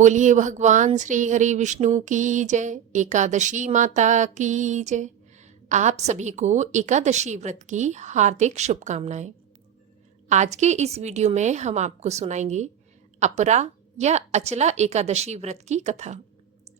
बोलिए भगवान श्री हरि विष्णु की जय। एकादशी माता की जय। आप सभी को एकादशी व्रत की हार्दिक शुभकामनाएं। आज के इस वीडियो में हम आपको सुनाएंगे अपरा या अचला एकादशी व्रत की कथा।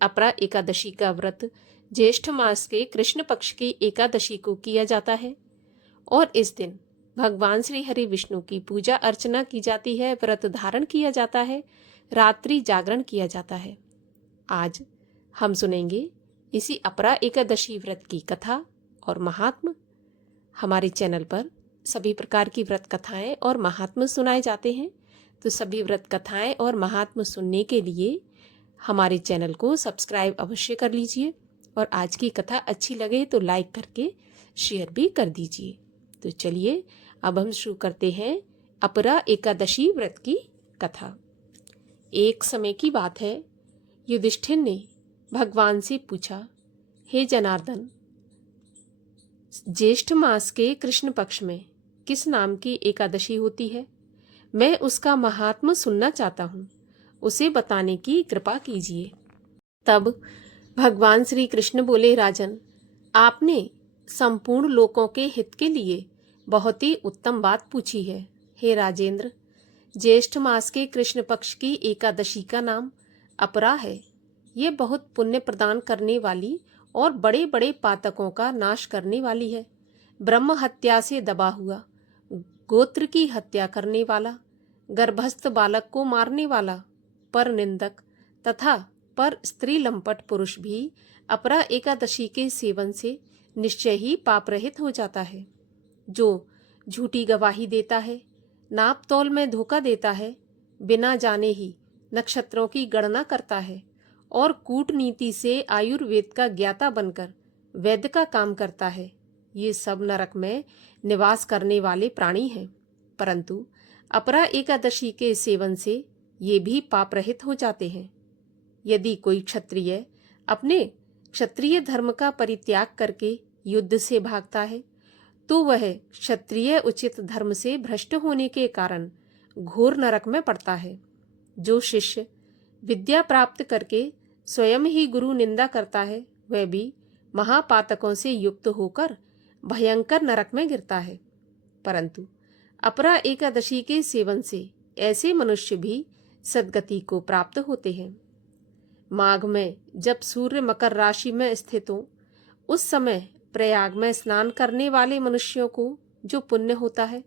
अपरा एकादशी का व्रत ज्येष्ठ मास के कृष्ण पक्ष की एकादशी को किया जाता है और इस दिन भगवान श्री हरि विष्णु की पूजा अर्चना की जाती है, व्रत धारण किया जाता है, रात्रि जागरण किया जाता है। आज हम सुनेंगे इसी अपरा एकादशी व्रत की कथा और महात्म। हमारे चैनल पर सभी प्रकार की व्रत कथाएं और महात्म सुनाए जाते हैं, तो सभी व्रत कथाएं और महात्म सुनने के लिए हमारे चैनल को सब्सक्राइब अवश्य कर लीजिए और आज की कथा अच्छी लगे तो लाइक करके शेयर भी कर दीजिए। तो चलिए अब हम शुरू करते हैं अपरा एकादशी व्रत की कथा। एक समय की बात है, युधिष्ठिर ने भगवान से पूछा, हे जनार्दन, ज्येष्ठ मास के कृष्ण पक्ष में किस नाम की एकादशी होती है? मैं उसका महात्म सुनना चाहता हूँ, उसे बताने की कृपा कीजिए। तब भगवान श्री कृष्ण बोले, राजन, आपने संपूर्ण लोकों के हित के लिए बहुत ही उत्तम बात पूछी है। हे राजेंद्र, ज्येष्ठ मास के कृष्ण पक्ष की एकादशी का नाम अपरा है। ये बहुत पुण्य प्रदान करने वाली और बड़े बड़े पातकों का नाश करने वाली है। ब्रह्म हत्या से दबा हुआ, गोत्र की हत्या करने वाला, गर्भस्थ बालक को मारने वाला, पर निंदक तथा पर स्त्री लंपट पुरुष भी अपरा एकादशी के सेवन से निश्चय ही पाप रहित हो जाता है। जो झूठी गवाही देता है, नाप तौल में धोखा देता है, बिना जाने ही नक्षत्रों की गणना करता है और कूटनीति से आयुर्वेद का ज्ञाता बनकर वैद्य का काम करता है, ये सब नरक में निवास करने वाले प्राणी हैं। परंतु अपरा एकादशी के सेवन से ये भी पाप रहित हो जाते हैं। यदि कोई क्षत्रिय अपने क्षत्रिय धर्म का परित्याग करके युद्ध से भागता है, तो वह क्षत्रिय उचित धर्म से भ्रष्ट होने के कारण घोर नरक में पड़ता है। जो शिष्य विद्या प्राप्त करके स्वयं ही गुरु निंदा करता है, वह भी महापातकों से युक्त होकर भयंकर नरक में गिरता है। परंतु अपरा एकादशी के सेवन से ऐसे मनुष्य भी सद्गति को प्राप्त होते हैं। माघ में जब सूर्य मकर राशि में स्थित हो, उस समय प्रयाग में स्नान करने वाले मनुष्यों को जो पुण्य होता है,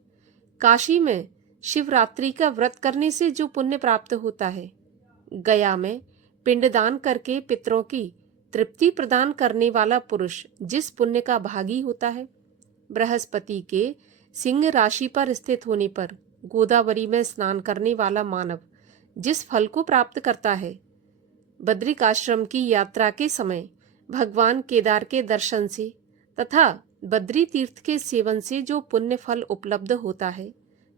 काशी में शिवरात्रि का व्रत करने से जो पुण्य प्राप्त होता है, गया में पिंडदान करके पितरों की तृप्ति प्रदान करने वाला पुरुष जिस पुण्य का भागी होता है, बृहस्पति के सिंह राशि पर स्थित होने पर गोदावरी में स्नान करने वाला मानव जिस फल को प्राप्त करता है, बद्रिक आश्रम की यात्रा के समय भगवान केदार के दर्शन से तथा बद्री तीर्थ के सेवन से जो पुण्य फल उपलब्ध होता है,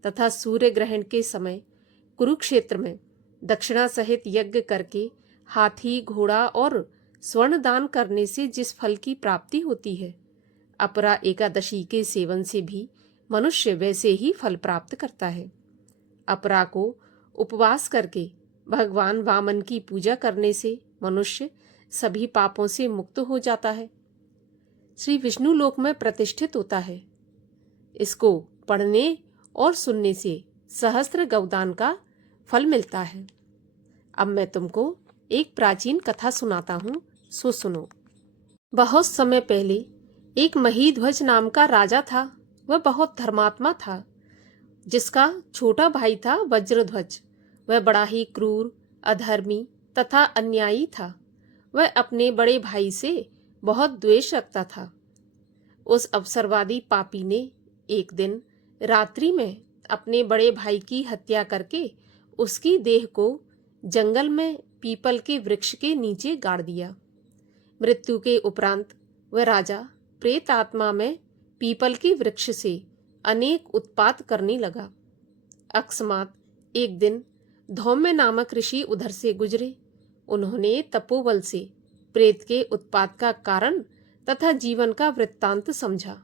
तथा सूर्य ग्रहण के समय कुरुक्षेत्र में दक्षिणा सहित यज्ञ करके हाथी, घोड़ा और स्वर्ण दान करने से जिस फल की प्राप्ति होती है, अपरा एकादशी के सेवन से भी मनुष्य वैसे ही फल प्राप्त करता है। अपरा को उपवास करके भगवान वामन की पूजा करने से मनुष्य सभी पापों से मुक्त हो जाता है, श्री विष्णु लोक में प्रतिष्ठित होता है। इसको पढ़ने और सुनने से सहस्त्र गौदान का फल मिलता है। अब मैं तुमको एक प्राचीन कथा सुनाता हूँ, सो सुनो। बहुत समय पहले एक महीध्वज नाम का राजा था। वह बहुत धर्मात्मा था, जिसका छोटा भाई था वज्रध्वज। वह बड़ा ही क्रूर, अधर्मी तथा अन्यायी था। वह अपने बड़े भाई से बहुत द्वेष रखता था। उस अवसरवादी पापी ने एक दिन रात्रि में अपने बड़े भाई की हत्या करके उसकी देह को जंगल में पीपल के वृक्ष के नीचे गाड़ दिया। मृत्यु के उपरांत वह राजा प्रेत आत्मा में पीपल के वृक्ष से अनेक उत्पात करने लगा। अकस्मात एक दिन धौम्य नामक ऋषि उधर से गुजरे। उन्होंने तपोबल से प्रेत के उत्पात का कारण तथा जीवन का वृत्तांत समझा।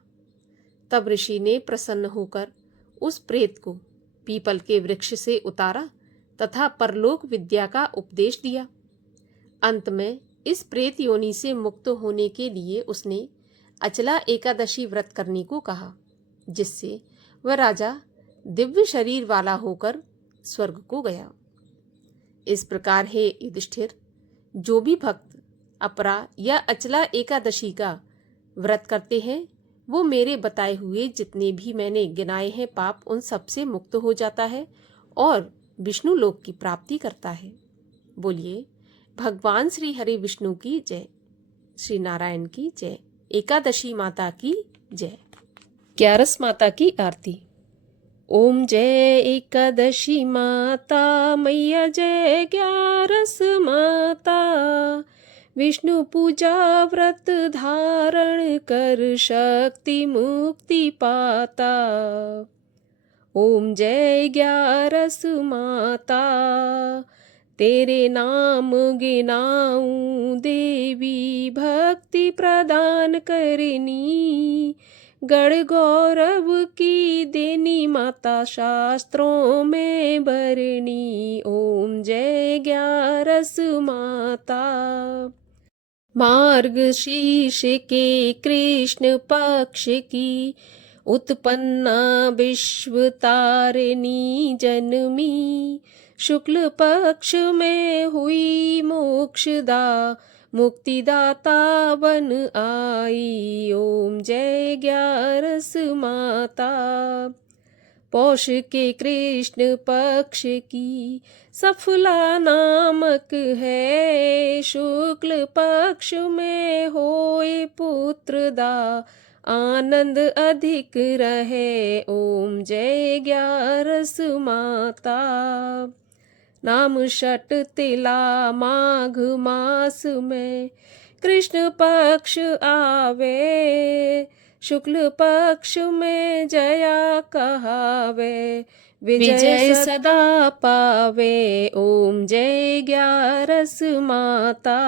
तब ऋषि ने प्रसन्न होकर उस प्रेत को पीपल के वृक्ष से उतारा तथा परलोक विद्या का उपदेश दिया। अंत में इस प्रेत योनि से मुक्त होने के लिए उसने अचला एकादशी व्रत करने को कहा, जिससे वह राजा दिव्य शरीर वाला होकर स्वर्ग को गया। इस प्रकार हे युधिष्ठिर, जो भी भक्त अपरा या अचला एकादशी का व्रत करते हैं वो मेरे बताए हुए जितने भी मैंने गिनाए हैं पाप उन सब से मुक्त हो जाता है और विष्णु लोक की प्राप्ति करता है। बोलिए भगवान श्री हरि विष्णु की जय, श्री नारायण की जय, एकादशी माता की जय। 11 माता की आरती। ओम जय एकादशी माता मैया, जय 11 माता, विष्णु पूजा व्रत धारण कर शक्ति मुक्ति पाता। ओम जय 11 माता, तेरे नाम गिनाऊं देवी, भक्ति प्रदान करनी, गढ़ गौरव की देनी माता, शास्त्रों में भरनी। ओम जय 11 माता। मार्ग शीर्ष के कृष्ण पक्ष की उत्पन्ना विश्व तारिणी जन्मी, शुक्ल पक्ष में हुई मोक्षदा, मुक्तिदाता बन आई। ओम जय 11 माता। पौष के कृष्ण पक्ष की सफला नामक है, शुक्ल पक्ष में होए पुत्रदा, आनंद अधिक रहे। ओम जय 11 माता। नाम षट तिला माघ मास में कृष्ण पक्ष आवे, शुक्ल पक्ष में जया कहावे, विजय सदा पावे। ओम जय 11 माता।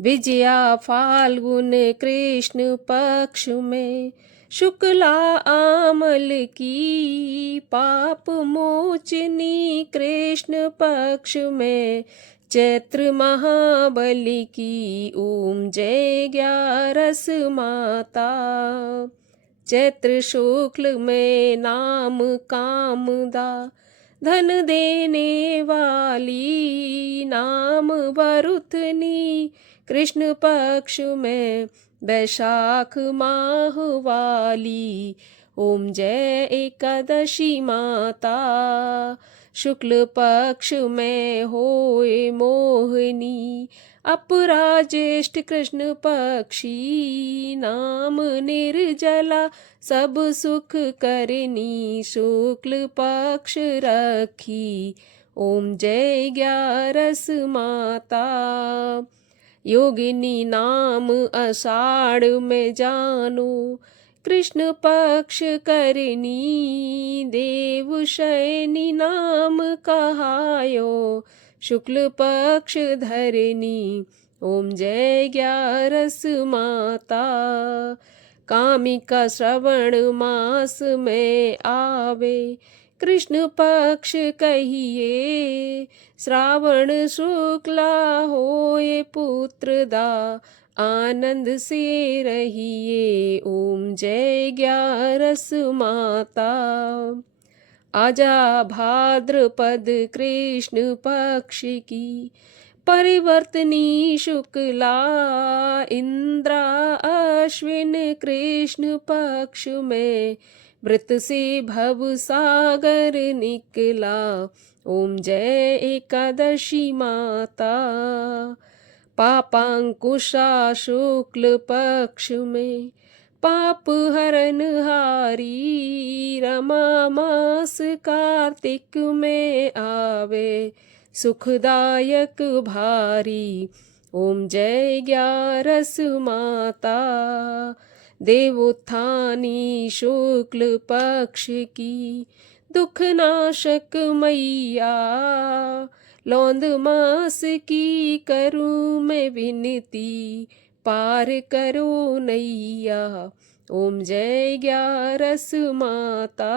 विजया फाल्गुन कृष्ण पक्ष में, शुक्ला आमल की, पाप मोचनी कृष्ण पक्ष में, चैत्र महाबली की। ओम जय 11 माता। चैत्र शुक्ल में नाम कामदा, धन देने वाली, नाम बरुथनी कृष्ण पक्ष में, वैशाख माह वाली। ओम जय एकादशी माता। शुक्ल पक्ष में होए मोहिनी, अपराजेष्ठ कृष्ण पक्षी, नाम निर्जला सब सुख करनी, शुक्ल पक्ष रखी। ओम जय 11 माता। योगिनी नाम आषाढ़ में जानो, कृष्ण पक्ष करनी, देव शयनी नाम कहायो, शुक्ल पक्ष धरनी। ओम जय 11 माता। कामिका श्रवण मास में आवे, कृष्ण पक्ष कहिए, श्रावण शुक्ला होए पुत्रदा, आनंद से रहिए। ओम जय 11 माता। आजा भाद्रपद कृष्ण पक्ष की, परिवर्तनी शुक्ला, इंद्रा अश्विन कृष्ण पक्ष में, व्रत से भव सागर निकला। ओम जय एकादशी माता। पापांकुशा शुक्ल पक्ष में, पाप हरन हारी, रमा मास कार्तिक में आवे, सुखदायक भारी। ओम जय 11 माता। देवोत्थानी शुक्ल पक्ष की, दुख नाशक मैया, लौंद मास की करूं मैं विनती, पार करो नैया। ओम जय 11 माता।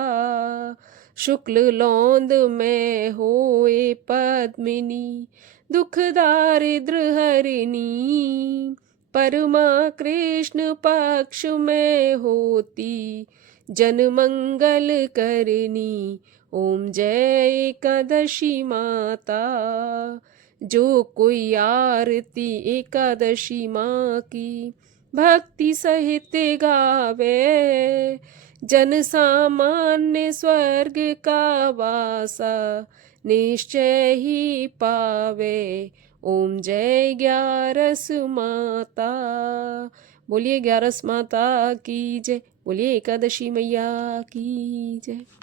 शुक्ल लौंद में होए पद्मिनी, दुख दारिद्र हरिणी। परमा कृष्ण पक्ष में होती, जन मंगल करनी। ओम जय एकादशी माता। जो कोई आरती एकादशी माँ की, भक्ति सहित गावे, जन सामान्य स्वर्ग का वासा निश्चय ही पावे। ओम जय ग्यारस माता। बोलिए ग्यारस माता की जय। बोलिए एकादशी मैया की जय।